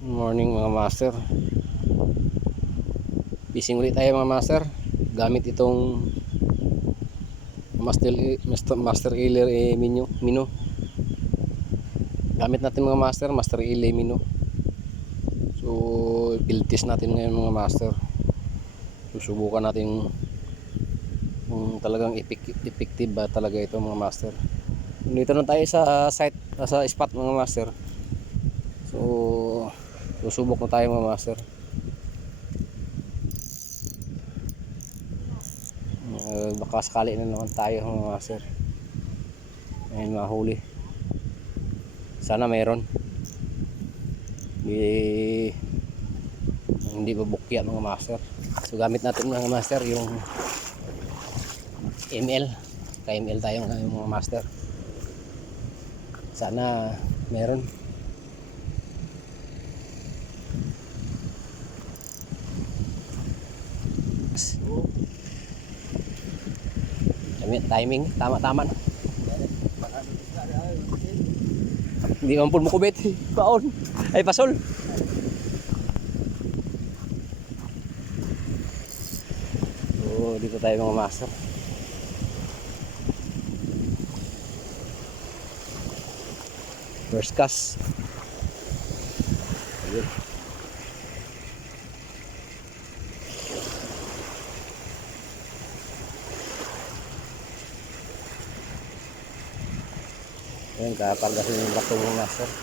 Morning mga master. Fishing ulit tayo mga master. Gamit itong Master Master, Killer eh, menu, mino. Gamit natin mga master, Master Ile mino. So, piltis natin ngayon mga master. Susubukan natin kung talagang effective ba talaga ito mga master. Dito na tayo sa site, sa spot mga master. So, susubok na tayo mga master. Uh, baka sakali na naman tayo mga master. Ayun mahuli. Sana mayroon. Hindi, hindi babukya mga master. So gamit natin mga master yung ML. Ka-ML tayo ngayon mga master. Sana meron. Timing, tama-tama na. Hindi man po mukubit. Paon. Ay, pasol. So, dito tayo mga master. First cast. Ayun. Ayun, kapagasin yung bato ng master. Ito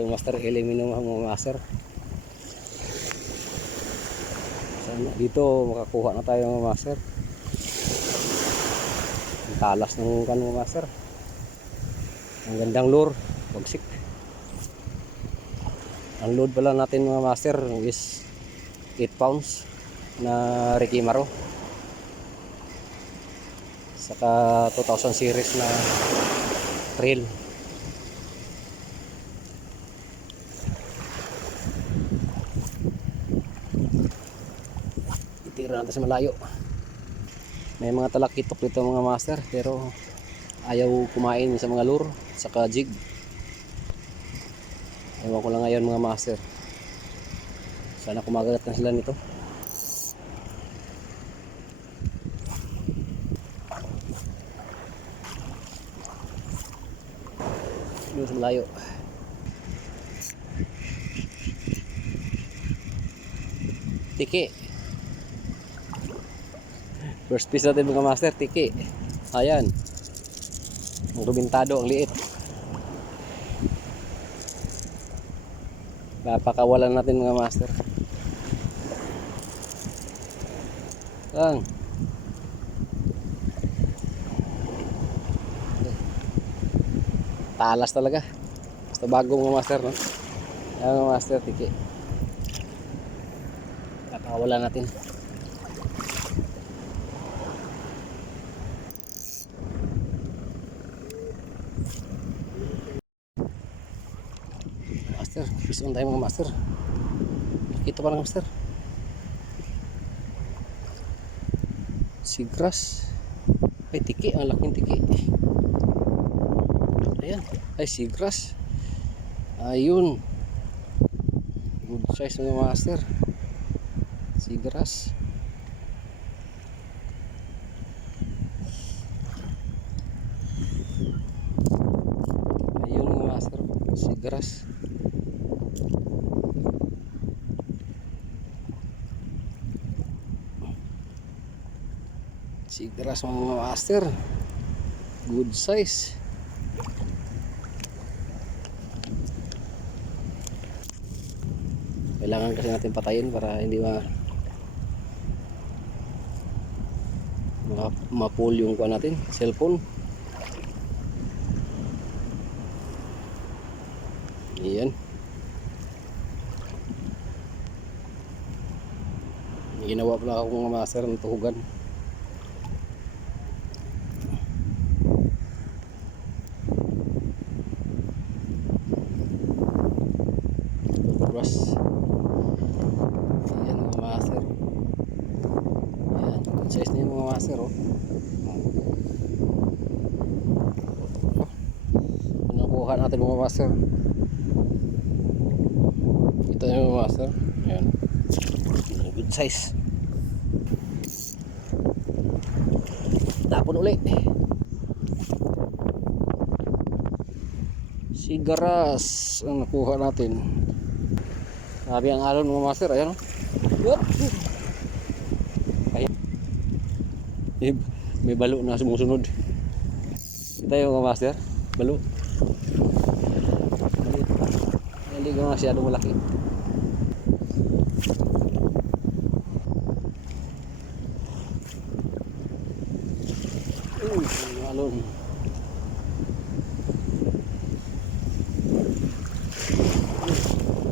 yung master elimino mga master. Sana dito makakuha na tayo mga master. Ang talas ng kan mga master. Ang gandang lure, bagsik. Ang load pala natin mga master is 8 pounds na Ricky Maro. Saka 2000 series na reel. Itira natin sa malayo. May mga talakitok dito mga master pero ayaw kumain sa mga lure saka jig. Ewan ko lang ngayon mga master. Sana kumagat na sila nito. Doon sa malayo. Tiki. First piece natin mga master, tiki. Ayan. Ang rubintado, ang liit. Napakawalan natin mga master. Lang. Talas talaga. Basta bago mga master, no? Ayan mga master, tiki. Napakawalan natin. On tayo mga master. Nakita pa ng master. Sigras. Ay, tiki. Ang laking tiki. Ayan. Ay, sigras. Ayun. Good size mga master. Sigras. Ayun mga master. Sigras. Sigras mga master. Good size. Kailangan kasi natin patayin para hindi ma ma, ma-pull yung kuha natin, cellphone. Iyan. Ginawa pala ako master ng tuhugan. brush. Yan mga master. Yan. Good size na yung mga master oh. Ano nakuha natin mga master? Ito yung mga master. Yan. Good size. Tapon uli. Sigaras ang nakuha natin. Sabi ang alon mga master. Ayan o. Whoop! Ay. May, balo na sumusunod. Ito yung mga master. Balo. Hindi ko masyado malaki. Uy, alon.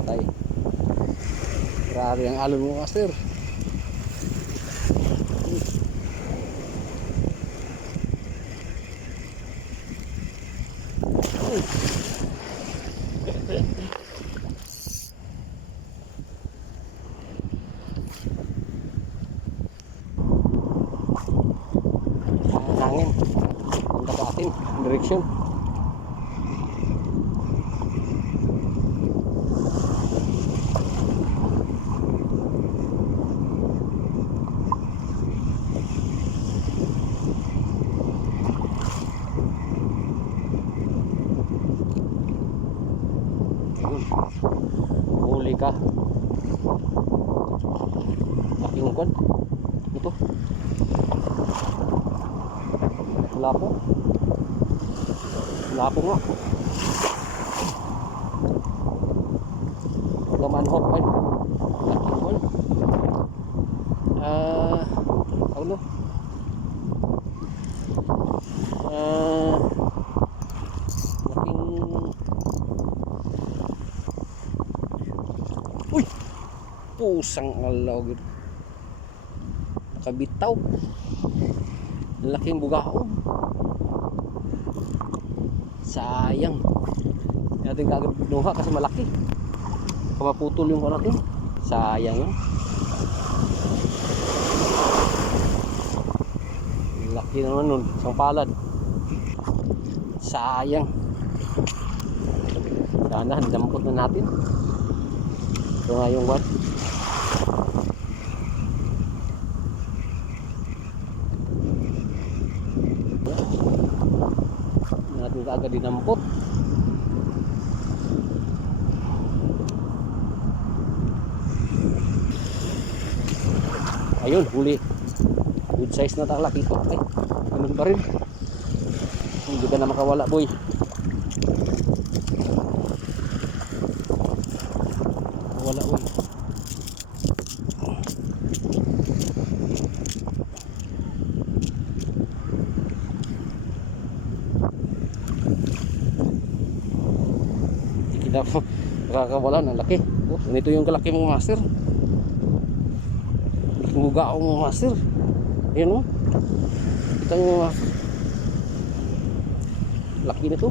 Patay. Grabe ang alon mo, master. Ang hangin. Punta sa atin. Direksyon. Yun. Huli ka. Ito. Wala po. Wala po nga. Laman hop ay. Laking kwan. Ah, ano? Ah, laking Uy! Pusang alaw gitu. Nakabitaw. Laking bugaon. Sayang. Natin kagad pinuha kasi malaki. Kamaputol yung ano natin. Sayang yun. Laki naman nun. Isang palad. Sayang. Sana dampot na natin. Ito nga yung what? Agad dinampot. Ayun, huli. Good size na talak ito. Ay, ganun pa rin. Hindi ka na makawala, boy. Wala, boy. Hindi kita po nakakawala ng laki. Oh, ganito yung kalaki mong master. Kumuga ako mga master. Ayan o. Kita nyo mga laki nito.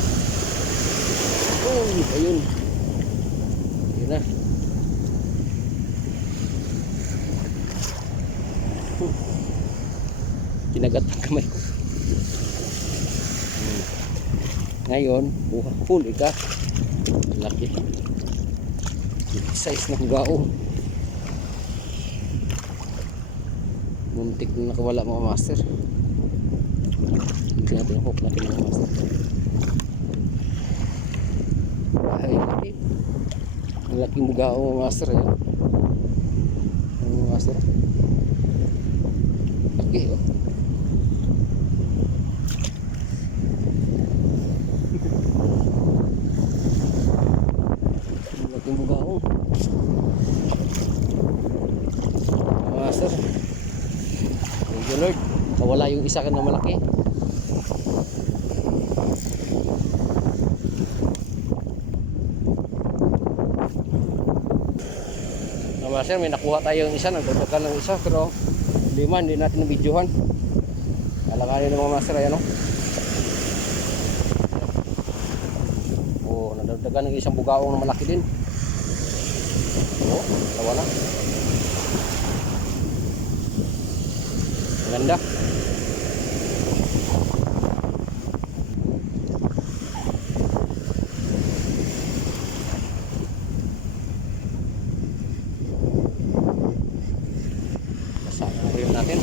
Kinagat ang kamay ko. Ngayon, buha full ika. Laki. Size ng gaong. Muntik na nakawala mga master. Gamitin natin yung hook natin mga master. Ay, laki. Ang laking bugao mga master. Ayan. Ang mga master. Laki oh. Ang laking bugao. Mga master. Thank you Lord. Nawala yung isa ka na malaki. Mga master, may nakuha tayong isa, nagdadagan ng isa, pero lima, hindi natin nabidyohan. Alakanin ng mga master, ayan o. Oh, nadagdagan ng isang bugaong na malaki din. Oh, dalawa na. Ang Ganda. Basa na rin natin.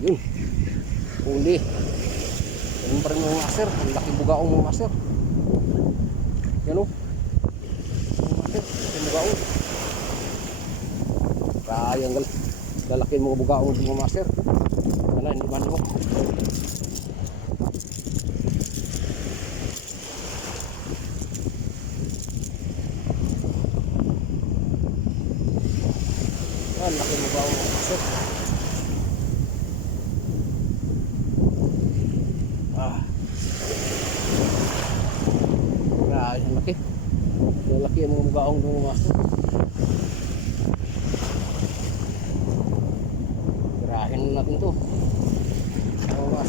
Yun. Huli. Ganun pa mga master. Ang laki bugaong mga master. Yan o. Mga master. Laki bugaong. Kaya ang gal lalaki mga bugaong mga master. Wala, hindi man mo. Yan, laki ba mga master? Ah. Grabe, ang laki. Ang laki ang mga mugaong ng mga master. Girahin natin to. Ang mga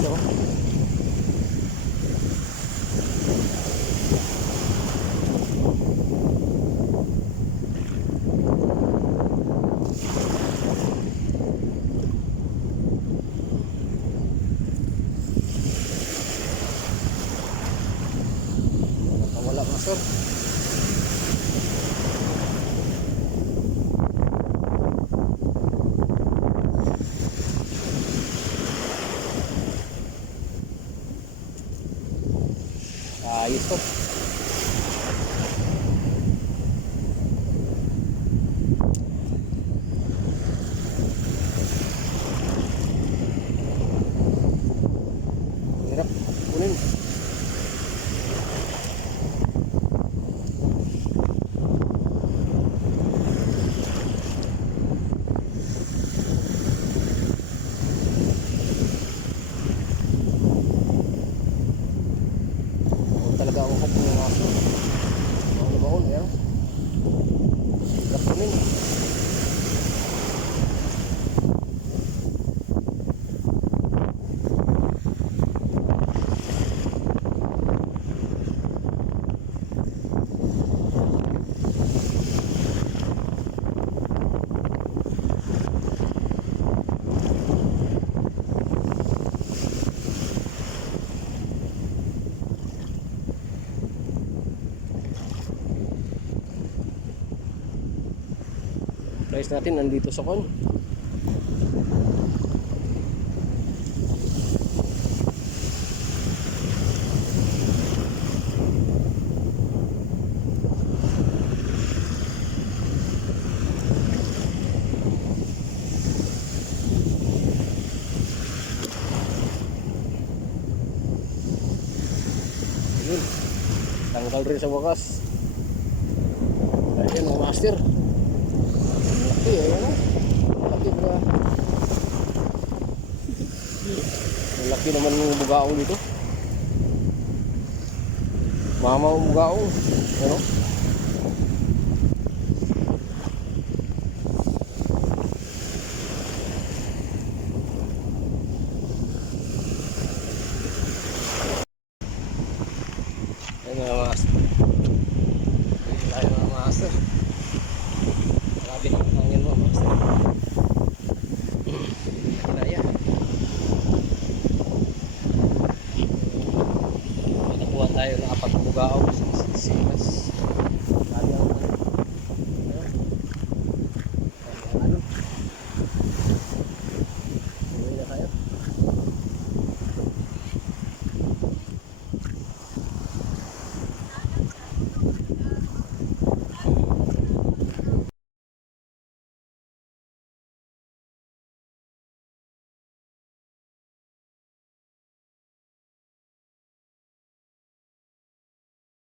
México. Price natin nandito sa kon. Tanggal rin sa wakas. Ayun, mga master. Laki eh, ano? Laki? Ang laki naman ng bugaong dito. Mama ang bugaong. Ano? Ayun